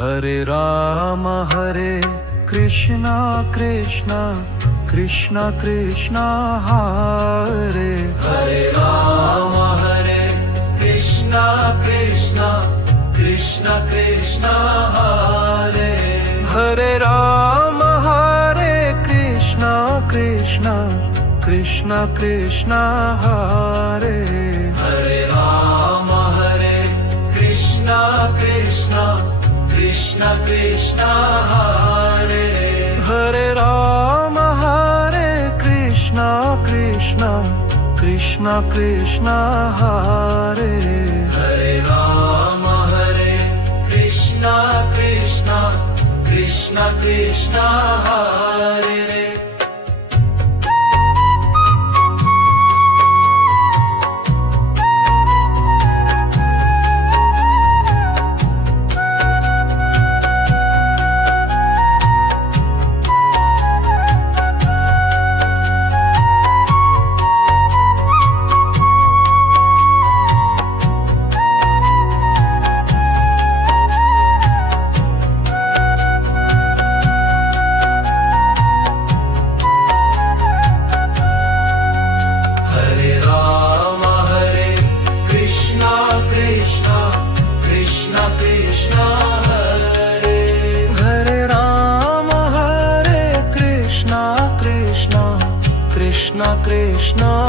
Hare Ram Krishna Krishna Krishna Krishna Hare Hare Ram Krishna Krishna Krishna Krishna Hare Hare Ram Krishna Krishna Krishna Krishna Hare Hare Ram Krishna Krishna Krishna Krishna Hare Hare Ram Krishna Krishna Krishna Krishna Hare Hare Ram Krishna Krishna Krishna Krishna Hare Krishna Krishna Hare Hare Ram Krishna Krishna Krishna Krishna